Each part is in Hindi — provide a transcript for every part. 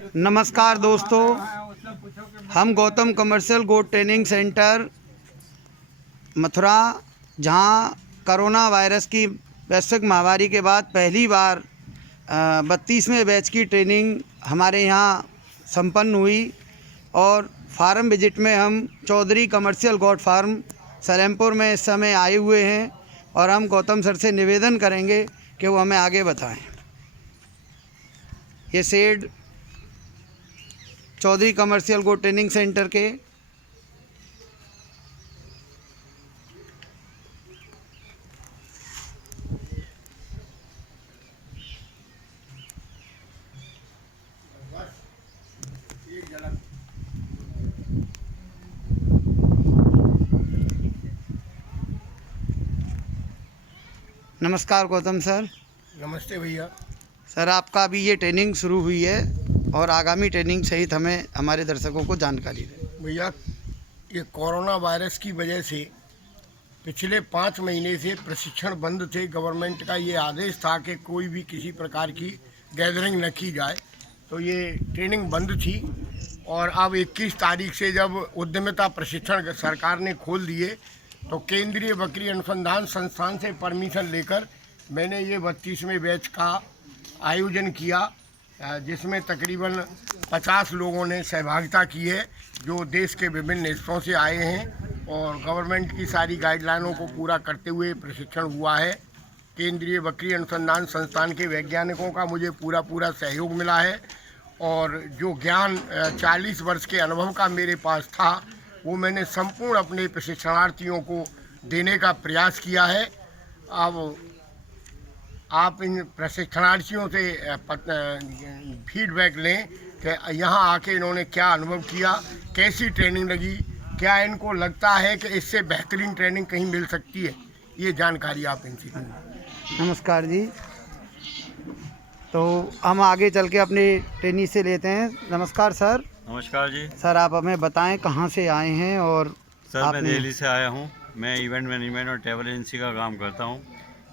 नमस्कार दोस्तों, हम गौतम कमर्शियल गोट ट्रेनिंग सेंटर मथुरा, जहां कोरोना वायरस की वैश्विक महामारी के बाद पहली बार 32वें बैच की ट्रेनिंग हमारे यहाँ संपन्न हुई और फार्म विजिट में हम Chaudhary commercial goat farm Salempur में इस समय आए हुए हैं और हम गौतम सर से निवेदन करेंगे कि वो हमें आगे बताएं। ये शेड चौधरी कमर्शियल गोट ट्रेनिंग सेंटर के नमस्कार गौतम सर। नमस्ते भैया। सर, आपका अभी ये ट्रेनिंग शुरू हुई है और आगामी ट्रेनिंग सहित हमें हमारे दर्शकों को जानकारी दें। भैया, ये कोरोना वायरस की वजह से पिछले 5 महीने से प्रशिक्षण बंद थे। गवर्नमेंट का ये आदेश था कि कोई भी किसी प्रकार की गैदरिंग न की जाए, तो ये ट्रेनिंग बंद थी। और अब 21 तारीख से जब उद्यमिता प्रशिक्षण सरकार ने खोल दिए, तो केंद्रीय बकरी अनुसंधान संस्थान से परमिशन लेकर मैंने ये 32वें बैच का आयोजन किया, जिसमें तकरीबन 50 लोगों ने सहभागिता की है, जो देश के विभिन्न हिस्सों से आए हैं। और गवर्नमेंट की सारी गाइडलाइनों को पूरा करते हुए प्रशिक्षण हुआ है। केंद्रीय बकरी अनुसंधान संस्थान के वैज्ञानिकों का मुझे पूरा सहयोग मिला है और जो ज्ञान 40 वर्ष के अनुभव का मेरे पास था, वो मैंने संपूर्ण अपने प्रशिक्षणार्थियों को देने का प्रयास किया है। अब आप इन प्रशिक्षणार्थियों से फीडबैक लें कि यहाँ आके इन्होंने क्या अनुभव किया, कैसी ट्रेनिंग लगी, क्या इनको लगता है कि इससे बेहतरीन ट्रेनिंग कहीं मिल सकती है। ये जानकारी आप इनसे दें। नमस्कार जी। तो हम आगे चल के अपने ट्रेनी से लेते हैं। नमस्कार सर। नमस्कार जी। सर, आप हमें बताएं कहाँ से आए हैं। और सर, मैं दिल्ली से आया हूँ। मैं इवेंट मैनेजमेंट और ट्रैवल एजेंसी का काम करता हूँ।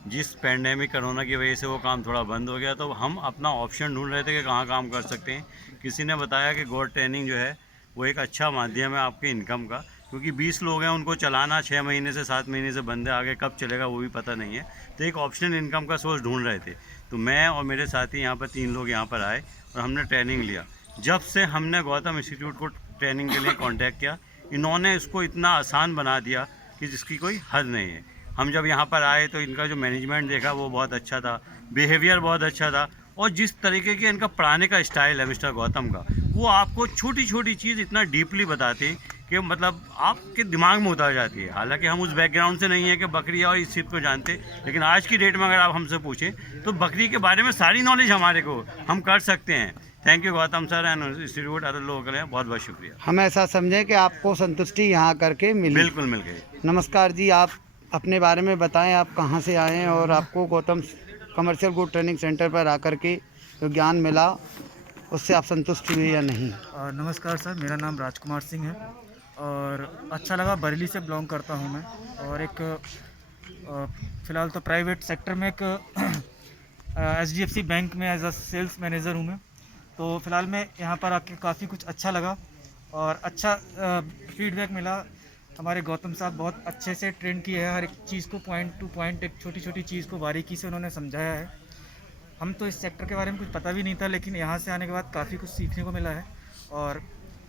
जिस पैंडेमिक कोरोना की वजह से वो काम थोड़ा बंद हो गया, तो हम अपना ऑप्शन ढूंढ रहे थे कि कहाँ काम कर सकते हैं। किसी ने बताया कि गोट ट्रेनिंग जो है वो एक अच्छा माध्यम है आपके इनकम का, क्योंकि 20 लोग हैं, उनको चलाना 6 महीने से 7 महीने से बंद है, आगे कब चलेगा वो भी पता नहीं है। तो एक ऑप्शनल इनकम का सोर्स ढूंढ रहे थे, तो मैं और मेरे साथी यहाँ पर 3 लोग यहाँ पर आए और हमने ट्रेनिंग लिया। जब से हमने गौतम इंस्टीट्यूट को ट्रेनिंग के लिए कांटेक्ट किया, इन्होंने इसको इतना आसान बना दिया कि जिसकी कोई हद नहीं है। हम जब यहाँ पर आए तो इनका जो मैनेजमेंट देखा वो बहुत अच्छा था, बिहेवियर बहुत अच्छा था, और जिस तरीके के इनका पढ़ाने का स्टाइल है मिस्टर गौतम का, वो आपको छोटी छोटी चीज़ इतना डीपली बताते हैं कि मतलब आपके दिमाग में उतर जाती है। हालांकि हम उस बैकग्राउंड से नहीं है कि बकरी और इस चीज़ को जानते, लेकिन आज की डेट में अगर आप हमसे पूछें तो बकरी के बारे में सारी नॉलेज हमारे को हम कर सकते हैं। Thank you Gautam sir and institute other लोगों के लिए बहुत बहुत शुक्रिया। हम ऐसा समझें कि आपको संतुष्टि यहाँ करके मिली। बिल्कुल मिल गई। नमस्कार जी, आप अपने बारे में बताएं, आप कहाँ से आए हैं और आपको गौतम कमर्शियल गोट ट्रेनिंग सेंटर पर आकर के जो ज्ञान मिला उससे आप संतुष्ट हुए या नहीं। नमस्कार सर, मेरा नाम राजकुमार सिंह है और अच्छा लगा। बरेली से बिलोंग करता हूँ मैं, और एक फ़िलहाल तो प्राइवेट सेक्टर में एक HDFC बैंक में एज अ सेल्स मैनेजर हूँ मैं। तो फ़िलहाल मैं यहाँ पर आके काफ़ी कुछ अच्छा लगा और अच्छा फीडबैक मिला। हमारे गौतम साहब बहुत अच्छे से ट्रेन किए हैं, हर एक चीज़ को पॉइंट टू पॉइंट, एक छोटी छोटी चीज़ को बारीकी से उन्होंने समझाया है। हम तो इस सेक्टर के बारे में कुछ पता भी नहीं था, लेकिन यहाँ से आने के बाद काफ़ी कुछ सीखने को मिला है और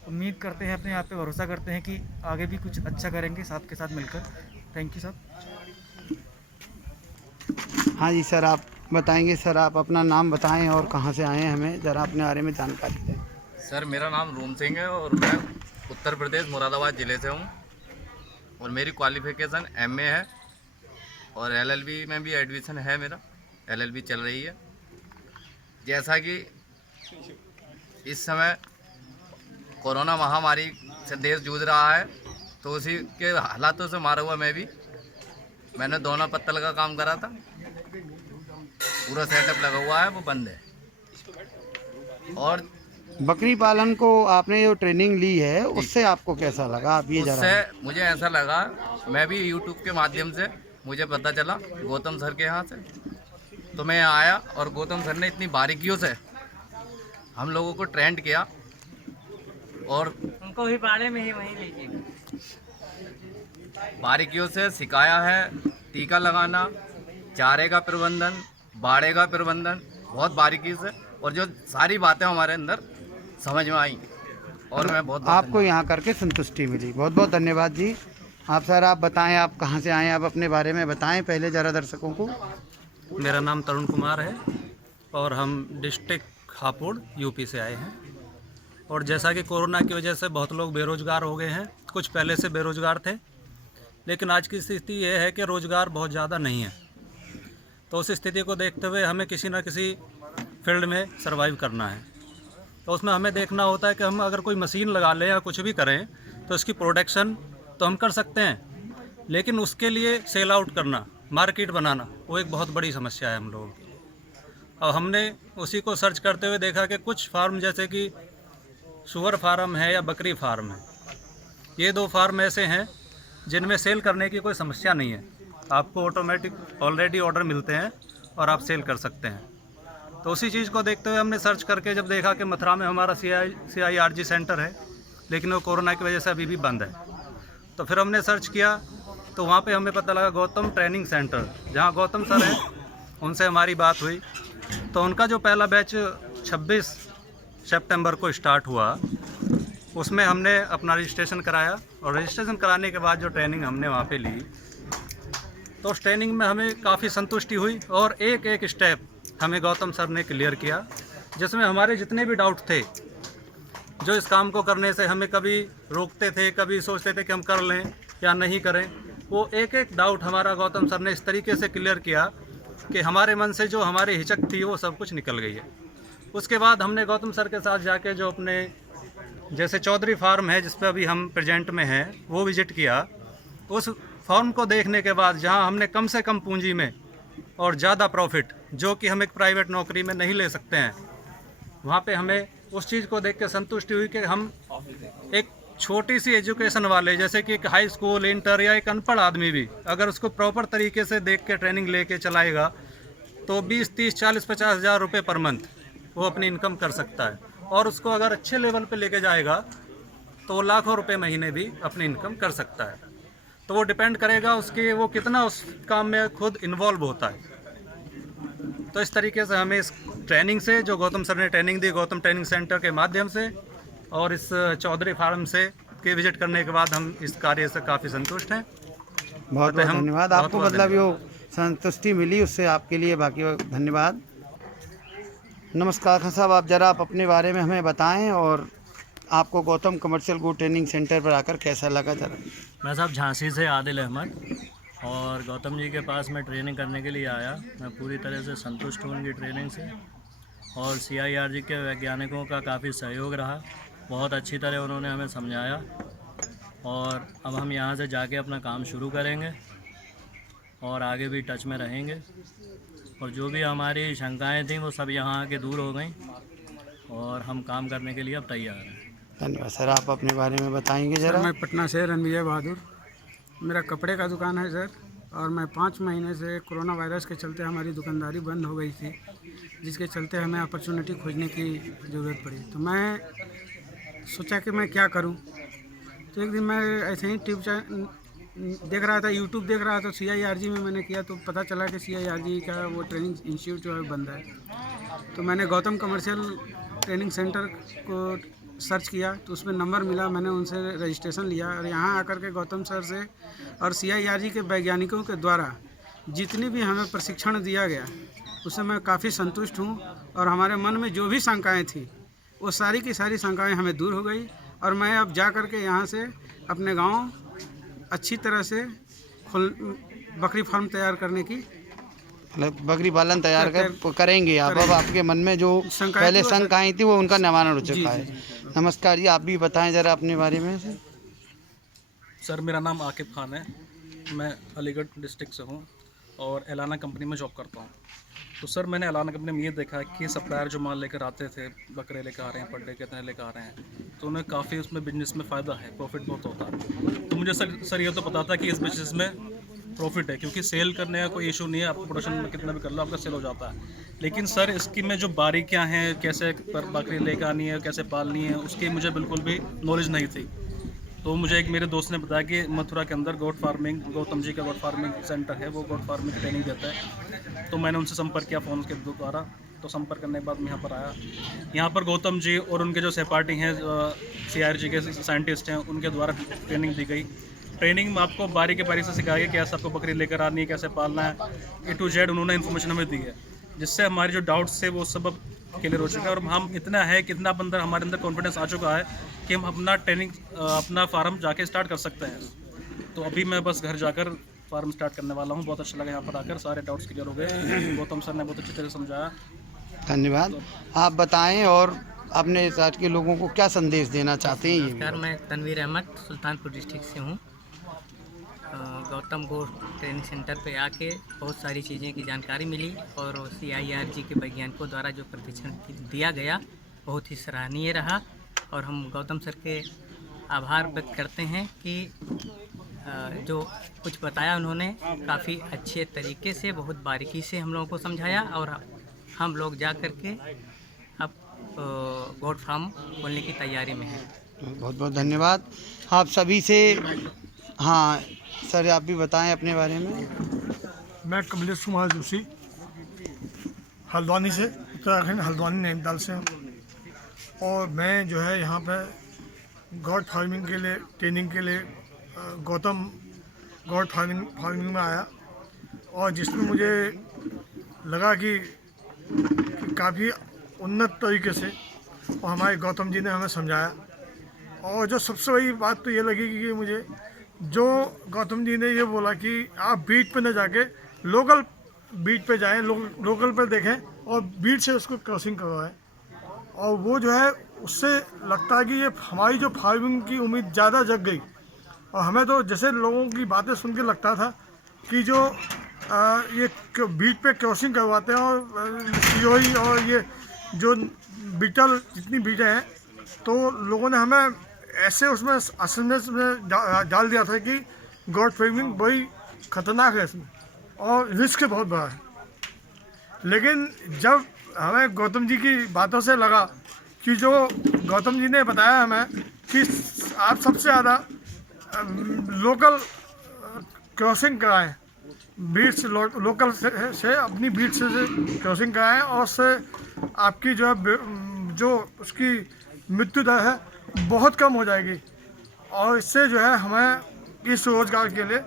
उम्मीद करते हैं, अपने आप पे भरोसा करते हैं कि आगे भी कुछ अच्छा करेंगे साथ के साथ मिलकर। Thank you sir. हाँ जी सर, आप बताएंगे। सर, आप अपना नाम बताएं और कहाँ से आए हैं, हमें ज़रा अपने बारे में जानकारी दें। सर, मेरा नाम रूम सिंह है और मैं उत्तर प्रदेश मुरादाबाद ज़िले से हूँ और मेरी क्वालिफ़िकेशन MA है और LLB में भी एडमिशन है मेरा, LLB चल रही है। जैसा कि इस समय कोरोना महामारी से देश जूझ रहा है, तो उसी के हालातों से मारा हुआ मैंने दोना पत्तल का काम करा था। पूरा सेटअप लगा हुआ है, वो बंद है। और बकरी पालन को आपने जो ट्रेनिंग ली है उससे आपको कैसा लगा, आप ये उससे मुझे ऐसा लगा, मैं भी YouTube के माध्यम से मुझे पता चला गौतम सर के यहाँ से, तो मैं आया और गौतम सर ने इतनी बारीकियों से हम लोगों को ट्रेंड किया और उनको भी बाड़े में ही वहीं लीजिए। बारीकियों से सिखाया है, टीका लगाना, चारे का प्रबंधन, बाड़े का प्रबंधन, बहुत बारीकी से, और जो सारी बातें हमारे अंदर समझ में आई और मैं बहुत आपको यहाँ करके संतुष्टि मिली। बहुत बहुत धन्यवाद जी। आप सर, आप बताएं, आप कहाँ से आए हैं, आप अपने बारे में बताएं पहले ज़रा दर्शकों को। मेरा नाम तरुण कुमार है और हम डिस्ट्रिक्ट हापुड़ यूपी से आए हैं। और जैसा कि कोरोना की वजह से बहुत लोग बेरोज़गार हो गए हैं, कुछ पहले से बेरोज़गार थे, लेकिन आज की स्थिति ये है कि रोज़गार बहुत ज़्यादा नहीं है। तो उस स्थिति को देखते हुए हमें किसी न किसी फील्ड में सर्वाइव करना है। तो उसमें हमें देखना होता है कि हम अगर कोई मशीन लगा लें या कुछ भी करें तो इसकी प्रोडक्शन तो हम कर सकते हैं, लेकिन उसके लिए सेल आउट करना, मार्केट बनाना, वो एक बहुत बड़ी समस्या है हम लोगों के लिए। और हमने उसी को सर्च करते हुए देखा कि कुछ फार्म जैसे कि सुअर फार्म है या बकरी फार्म है, ये 2 फार्म ऐसे हैं जिनमें सेल करने की कोई समस्या नहीं है। आपको ऑटोमेटिक ऑलरेडी ऑर्डर मिलते हैं और आप सेल कर सकते हैं। तो उसी चीज़ को देखते हुए हमने सर्च करके जब देखा कि मथुरा में हमारा CIRG सेंटर है, लेकिन वो कोरोना की वजह से अभी भी बंद है, तो फिर हमने सर्च किया तो वहाँ पे हमें पता लगा गौतम ट्रेनिंग सेंटर, जहाँ गौतम सर हैं, उनसे हमारी बात हुई। तो उनका जो पहला बैच 26 सितंबर को स्टार्ट हुआ, उसमें हमने अपना रजिस्ट्रेशन कराया और रजिस्ट्रेशन कराने के बाद जो ट्रेनिंग हमने वहाँ पे ली, तो उस ट्रेनिंग में हमें काफ़ी संतुष्टि हुई और एक एक स्टेप हमें गौतम सर ने क्लियर किया, जिसमें हमारे जितने भी डाउट थे, जो इस काम को करने से हमें कभी रोकते थे, कभी सोचते थे कि हम कर लें या नहीं करें, वो एक एक डाउट हमारा गौतम सर ने इस तरीके से क्लियर किया कि हमारे मन से जो हमारी हिचक थी वो सब कुछ निकल गई है। उसके बाद हमने गौतम सर के साथ जाके जो अपने जैसे चौधरी फार्म है जिस पे अभी हम प्रेजेंट में हैं, वो विजिट किया। उस फार्म को देखने के बाद जहां हमने कम से कम पूंजी में और ज़्यादा प्रॉफिट, जो कि हम एक प्राइवेट नौकरी में नहीं ले सकते हैं, वहाँ पे हमें उस चीज़ को देख के संतुष्टि हुई कि हम एक छोटी सी एजुकेशन वाले, जैसे कि एक हाई स्कूल, इंटर या एक अनपढ़ आदमी भी अगर उसको प्रॉपर तरीके से देख के ट्रेनिंग लेके चलाएगा तो 20, 30, 40, 50 हज़ार रुपये पर मंथ वो अपनी इनकम कर सकता है। और उसको अगर अच्छे लेवल पे लेके जाएगा तो वो लाखों रुपए महीने भी अपनी इनकम कर सकता है। तो वो डिपेंड करेगा उसके, वो कितना उस काम में खुद इन्वॉल्व होता है। तो इस तरीके से हमें इस ट्रेनिंग से, जो गौतम सर ने ट्रेनिंग दी गौतम ट्रेनिंग सेंटर के माध्यम से और इस चौधरी फार्म से के विजिट करने के बाद, हम इस कार्य से काफ़ी संतुष्ट हैं। बहुत बहुत धन्यवाद। आपको मतलब वो संतुष्टि मिली, उससे आपके लिए बाकी धन्यवाद। नमस्कार खान साहब, आप ज़रा आप अपने बारे में हमें बताएं और आपको Gautam commercial good training centre पर आकर कैसा लगा ज़रा। मैं साहब झांसी से आदिल अहमद, और गौतम जी के पास मैं ट्रेनिंग करने के लिए आया। मैं पूरी तरह से संतुष्ट हूँ उनकी ट्रेनिंग से, और CIRG के वैज्ञानिकों का काफ़ी सहयोग रहा। बहुत अच्छी तरह उन्होंने हमें समझाया, और अब हम यहाँ से जाके अपना काम शुरू करेंगे और आगे भी टच में रहेंगे। और जो भी हमारी शंकाएं थीं वो सब यहाँ आके दूर हो गई, और हम काम करने के लिए अब तैयार हैं। धन्यवाद सर। आप अपने बारे में बताएंगे ज़रा। मैं पटना से रणविजय बहादुर, मेरा कपड़े का दुकान है सर, और मैं 5 महीने से कोरोना वायरस के चलते हमारी दुकानदारी बंद हो गई थी, जिसके चलते हमें अपॉर्चुनिटी खोजने की ज़रूरत पड़ी। तो मैं सोचा कि मैं क्या करूं। तो एक दिन मैं ऐसे ही देख रहा था, यूट्यूब देख रहा था, CIRG में मैंने किया तो पता चला कि CIRG का वो ट्रेनिंग इंस्टीट्यूट जो है बंद है। तो मैंने गौतम कमर्शियल ट्रेनिंग सेंटर को सर्च किया तो उसमें नंबर मिला, मैंने उनसे रजिस्ट्रेशन लिया, और यहाँ आकर के गौतम सर से और CIRG के वैज्ञानिकों के द्वारा जितनी भी हमें प्रशिक्षण दिया गया उससे मैं काफ़ी संतुष्ट हूँ। और हमारे मन में जो भी शंकाएँ थी वो सारी की सारी शंकाएँ हमें दूर हो गई, और मैं अब जा कर के यहाँ से अपने गाँव अच्छी तरह से बकरी फार्म तैयार करने की, मतलब बकरी पालन तैयार करेंगे आप। अब आपके मन में जो पहले शंकाएं थी वो उनका निवारण हो चुका है। नमस्कार जी, आप भी बताएं ज़रा अपने बारे में। सर मेरा नाम आकिब खान है, मैं अलीगढ़ डिस्ट्रिक्ट से हूँ और एलाना कंपनी में जॉब करता हूँ। तो सर मैंने एलाना कंपनी में ये देखा कि सप्लायर जो माल लेकर आते थे, बकरे लेकर आ रहे हैं, पड्डे कितने लेकर आ रहे हैं, तो उन्हें काफ़ी उसमें बिजनेस में फ़ायदा है, प्रॉफिट बहुत होता है। तो मुझे सर ये तो पता था कि इस बिजनेस में प्रॉफिट है, क्योंकि सेल करने का कोई इशू नहीं है, आपको प्रोडक्शन में कितना भी कर लो आपका सेल हो जाता है। लेकिन सर इसकी में जो बारीकियां हैं, कैसे बकरी लेकर आनी है, कैसे पालनी है, उसकी मुझे बिल्कुल भी नॉलेज नहीं थी। तो मुझे एक मेरे दोस्त ने बताया कि मथुरा के अंदर गोट फार्मिंग, गौतम जी का गोट फार्मिंग सेंटर है, वो गोट फार्मिंग की ट्रेनिंग देता है। तो मैंने उनसे संपर्क किया फ़ोन के द्वारा। तो संपर्क करने के बाद मैं यहाँ पर आया। यहाँ पर गौतम जी और उनके जो सहपाठी हैं, CRG के साइंटिस्ट हैं, उनके द्वारा ट्रेनिंग दी गई। ट्रेनिंग में आपको बारीकी से सिखाया गया कैसे आपको बकरी लेकर आनी है, कैसे पालना है, A to Z उन्होंने इन्फॉर्मेशन हमें दी है, जिससे हमारे जो डाउट्स थे वो सब क्लियर हो चुका है। और हम इतना है कि इतना बंदर हमारे अंदर कॉन्फिडेंस आ चुका है कि हम अपना ट्रेनिंग अपना फार्म जाके स्टार्ट कर सकते हैं। तो अभी मैं बस घर जाकर फार्म स्टार्ट करने वाला हूँ। बहुत अच्छा लगा यहाँ पर आकर, सारे डाउट्स क्लियर हो गए। गौतम सर ने बहुत अच्छी तरह समझाया। धन्यवाद। आप बताएं और अपने साथ के लोगों को क्या संदेश देना चाहते हैं? नमस्कार, मैं तनवीर अहमद सुल्तानपुर डिस्ट्रिक्ट से हूँ। गौतम गोट ट्रेनिंग सेंटर पे आके बहुत सारी चीज़ें की जानकारी मिली और CIRG के वैज्ञानिकों द्वारा जो प्रशिक्षण दिया गया बहुत ही सराहनीय रहा। और हम गौतम सर के आभार व्यक्त करते हैं कि जो कुछ बताया उन्होंने काफ़ी अच्छे तरीके से, बहुत बारीकी से हम लोगों को समझाया। और हम लोग जा कर के अब गोट फार्म खोलने की तैयारी में हैं। बहुत बहुत धन्यवाद आप सभी से। हाँ सर, आप भी बताएं अपने बारे में। मैं कमलेश कुमार जोशी हल्द्वानी से, उत्तराखंड हल्द्वानी नैनीताल से हूँ। और मैं जो है यहाँ पे गॉड फार्मिंग के लिए ट्रेनिंग के लिए गौतम गॉड फार्मिंग में आया। और जिसमें मुझे लगा कि काफ़ी उन्नत तरीके से और हमारे गौतम जी ने हमें समझाया। और जो सबसे बड़ी बात तो ये लगी कि मुझे जो गौतम जी ने ये बोला कि आप बीट पे न जाके लोकल बीट पे जाएं, लोकल पे देखें और बीट से उसको क्रॉसिंग करवाएं। और वो जो है उससे लगता है कि ये हमारी जो फार्मिंग की उम्मीद ज़्यादा जग गई। और हमें तो जैसे लोगों की बातें सुन के लगता था कि जो ये बीट पे क्रॉसिंग करवाते हैं और सिरोही और ये जो बीटल जितनी बीटें हैं, तो लोगों ने हमें ऐसे उसमें असल में डाल दिया था कि गॉड फार्मिंग बड़ी ख़तरनाक है इसमें और रिस्क बहुत बड़ा है। लेकिन जब हमें गौतम जी की बातों से लगा कि जो गौतम जी ने बताया हमें कि आप सबसे ज़्यादा लोकल क्रॉसिंग कराएं, बीट से लोकल से अपनी बीट से क्रॉसिंग कराएं और उससे आपकी जो उसकी मृत्यु दर है बहुत कम हो जाएगी। और इससे जो है हमें इस रोज़गार के लिए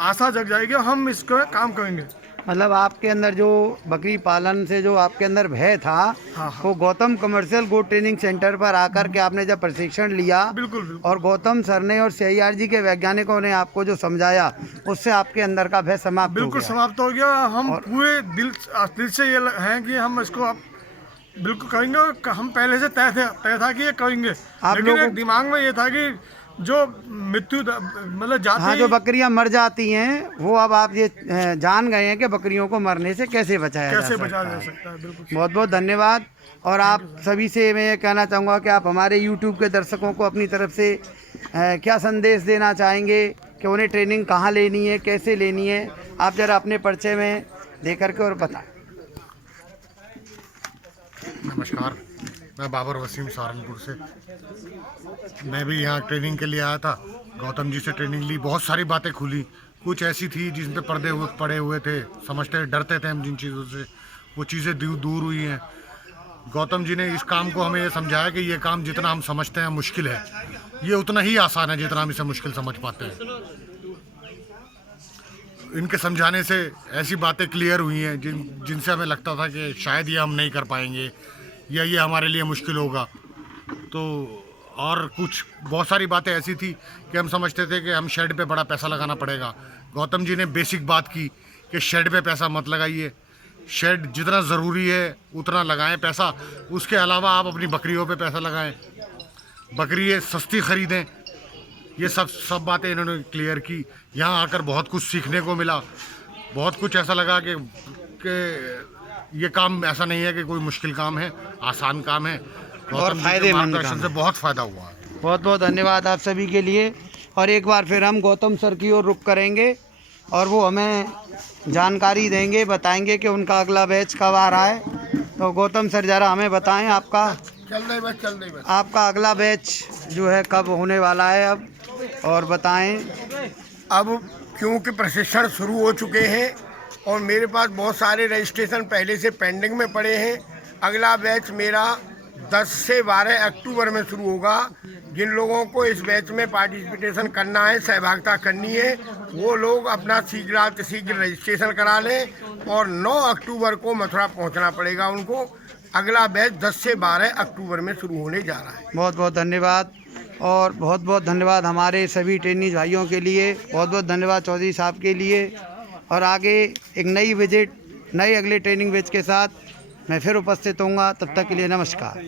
आशा जग जाएगी और हम इसको काम करेंगे। मतलब आपके अंदर जो बकरी पालन से जो आपके अंदर भय था, हाँ। वो गौतम कमर्शियल गोट ट्रेनिंग सेंटर पर आकर के आपने जब प्रशिक्षण लिया, बिल्कुल। और गौतम सर ने और CIRG के वैज्ञानिकों ने आपको जो समझाया, उससे आपके अंदर का भय समाप्त हो बिल्कुल गया। समाप्त हो गया। हम पूरे दिल से ये हैं कि हम इसको अब बिल्कुल करेंगे। हम पहले से तय था कि ये करेंगे, लेकिन एक दिमाग में ये था कि जो मृत्यु मतलब जाती, हाँ, जो बकरियां मर जाती हैं वो अब आप ये जान गए हैं कि बकरियों को मरने से कैसे बचाया जा सकता है। बिल्कुल। बहुत बहुत धन्यवाद। और आप सभी से मैं ये कहना चाहूँगा कि आप हमारे YouTube के दर्शकों को अपनी तरफ से क्या संदेश देना चाहेंगे कि उन्हें ट्रेनिंग कहाँ लेनी है, कैसे लेनी है, आप ज़रा अपने परिचय में दे करके और बताएं। नमस्कार, मैं बाबर वसीम सहारनपुर से। मैं भी यहाँ ट्रेनिंग के लिए आया था, गौतम जी से ट्रेनिंग ली। बहुत सारी बातें खुली, कुछ ऐसी थी जिन पे पर्दे पड़े हुए थे, समझते डरते थे हम जिन चीज़ों से, वो चीज़ें दूर हुई हैं। गौतम जी ने इस काम को हमें ये समझाया कि ये काम जितना हम समझते हैं मुश्किल है, ये उतना ही आसान है जितना हम इसे मुश्किल समझ पाते हैं। इनके समझाने से ऐसी बातें क्लियर हुई हैं जिनसे हमें लगता था कि शायद ये हम नहीं कर पाएंगे या ये हमारे लिए मुश्किल होगा। तो और कुछ बहुत सारी बातें ऐसी थी कि हम समझते थे कि हम शेड पे बड़ा पैसा लगाना पड़ेगा। गौतम जी ने बेसिक बात की कि शेड पे पैसा मत लगाइए, शेड जितना ज़रूरी है उतना लगाएं पैसा, उसके अलावा आप अपनी बकरियों पे पैसा लगाएं, बकरी सस्ती ख़रीदें। ये सब बातें इन्होंने क्लियर की। यहाँ आकर बहुत कुछ सीखने को मिला, बहुत कुछ ऐसा लगा कि ये काम ऐसा नहीं है कि कोई मुश्किल काम है, आसान काम है और फायदेमंद काम से बहुत फ़ायदा हुआ है। बहुत बहुत धन्यवाद आप सभी के लिए। और एक बार फिर हम गौतम सर की ओर रुख करेंगे और वो हमें जानकारी देंगे, बताएंगे कि उनका अगला बैच कब आ रहा है। तो गौतम सर ज़रा हमें बताएं आपका चल रही बस आपका अगला बैच जो है कब होने वाला है अब, और बताएं। अब क्योंकि प्रशिक्षण शुरू हो चुके हैं और मेरे पास बहुत सारे रजिस्ट्रेशन पहले से पेंडिंग में पड़े हैं। अगला बैच मेरा 10 से 12 अक्टूबर में शुरू होगा। जिन लोगों को इस बैच में पार्टिसिपेशन करना है, सहभागिता करनी है, वो लोग अपना शीघ्र रजिस्ट्रेशन करा लें और 9 अक्टूबर को मथुरा पहुंचना पड़ेगा उनको। अगला बैच 10 से 12 अक्टूबर में शुरू होने जा रहा है। बहुत बहुत धन्यवाद, और बहुत बहुत धन्यवाद हमारे सभी ट्रेनी भाइयों के लिए। बहुत बहुत धन्यवाद चौधरी साहब के लिए। और आगे एक नई अगले ट्रेनिंग बैच के साथ मैं फिर उपस्थित होऊंगा। तब तक के लिए नमस्कार।